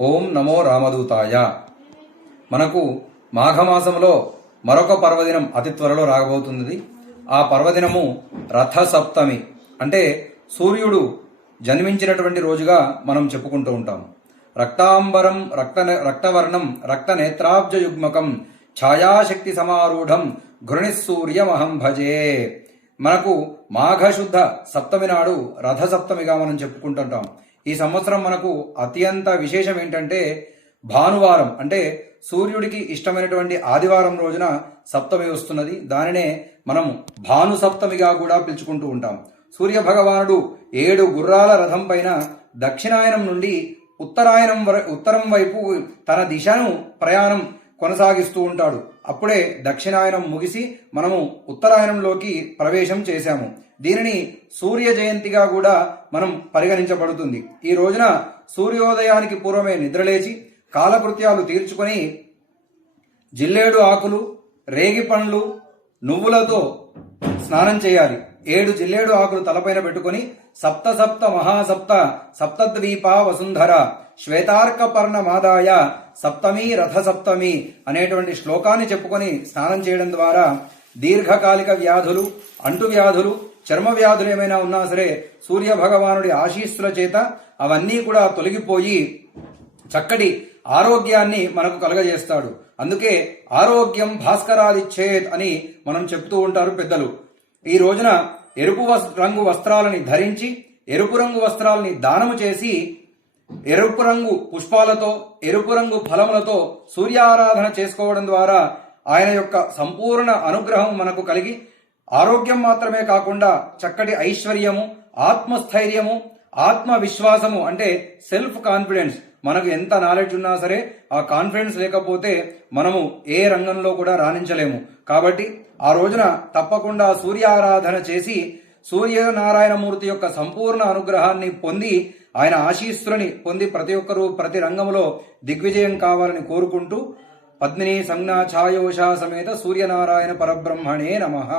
ఓం నమో రామదూతాయ. మనకు మాఘమాసంలో మరొక పర్వదినం అతి త్వరలో రాబోతున్నది. ఆ పర్వదినము రథసప్తమి, అంటే సూర్యుడు జన్మించినటువంటి రోజుగా మనం చెప్పుకుంటూ ఉంటాం. రక్తాంబరం రక్తవర్ణం రక్తనేత్రాబ్జయుగ్మకం ఛాయాశక్తి సమారూఢం ఘృణిసూర్యమహం భజే. మనకు మాఘశుద్ధ సప్తమి నాడు రథసప్తమిగా మనం చెప్పుకుంటుంటాం. ఈ సంవత్సరం మనకు అత్యంత విశేషం ఏంటంటే భానువారం, అంటే సూర్యుడికి ఇష్టమైనటువంటి ఆదివారం రోజున సప్తమి వస్తున్నది. దానినే మనం భాను సప్తమిగా కూడా పిలుచుకుంటూ ఉంటాం. సూర్య భగవానుడు 7 గుర్రాల రథం పైన దక్షిణాయనం నుండి ఉత్తరం వైపు తన దిశను ప్రయాణం కొనసాగిస్తూ ఉంటాడు. అప్పుడే దక్షిణాయనం ముగిసి మనము ఉత్తరాయణంలోకి ప్రవేశం చేశాము. దీనిని సూర్య జయంతిగా కూడా మనం పరిగణించబడుతుంది. ఈ రోజున సూర్యోదయానికి పూర్వమే నిద్రలేచి కాలకృత్యాలు తీర్చుకొని జిల్లేడు ఆకులు, రేగి పండ్లు, నువ్వులతో స్నానం చేయాలి. 7 జిల్లేడు ఆకులు తలపైన పెట్టుకొని సప్త సప్త మహాసప్త సప్తద్వీప వసుంధర శ్వేతార్క పర్ణమాదాయ సప్తమి రథ సప్తమి అనేటువంటి శ్లోకాన్ని చెప్పుకొని స్నానం చేయడం ద్వారా దీర్ఘకాలిక వ్యాధులు, అంటు వ్యాధులు, చర్మ వ్యాధులు ఏమైనా ఉన్నా సరే సూర్య భగవానుడి ఆశీస్సుల చేత అవన్నీ కూడా తొలగిపోయి చక్కటి ఆరోగ్యాన్ని మనకు కలగజేస్తాడు. అందుకే ఆరోగ్యం భాస్కరాదిచ్చేత్ అని మనం చెప్తూ ఉంటారు పెద్దలు. ఈ రోజున ఎరుపు రంగు వస్త్రాలని ధరించి, ఎరుపు రంగు వస్త్రాలని దానము చేసి, ఎరుపు రంగు పుష్పాలతో, ఎరుపు రంగు ఫలములతో సూర్యారాధన చేసుకోవడం ద్వారా ఆయన యొక్క సంపూర్ణ అనుగ్రహం మనకు కలిగి ఆరోగ్యం మాత్రమే కాకుండా చక్కటి ఐశ్వర్యము, ఆత్మస్థైర్యము, ఆత్మవిశ్వాసము, అంటే సెల్ఫ్ కాన్ఫిడెన్స్, మనకు ఎంత నాలెడ్జ్ ఉన్నా సరే ఆ కాన్ఫిడెన్స్ లేకపోతే మనము ఏ రంగంలో కూడా రాణించలేము. కాబట్టి ఆ రోజున తప్పకుండా సూర్యారాధన చేసి సూర్యనారాయణమూర్తి యొక్క సంపూర్ణ అనుగ్రహాన్ని పొంది, ఆయన ఆశీస్సులని పొంది ప్రతి ఒక్కరూ ప్రతి రంగంలో దిగ్విజయం కావాలని కోరుకుంటూ పద్మిని సంజ్ఞా ఛాయోషా సమేత సూర్యనారాయణ పరబ్రహ్మణే నమః.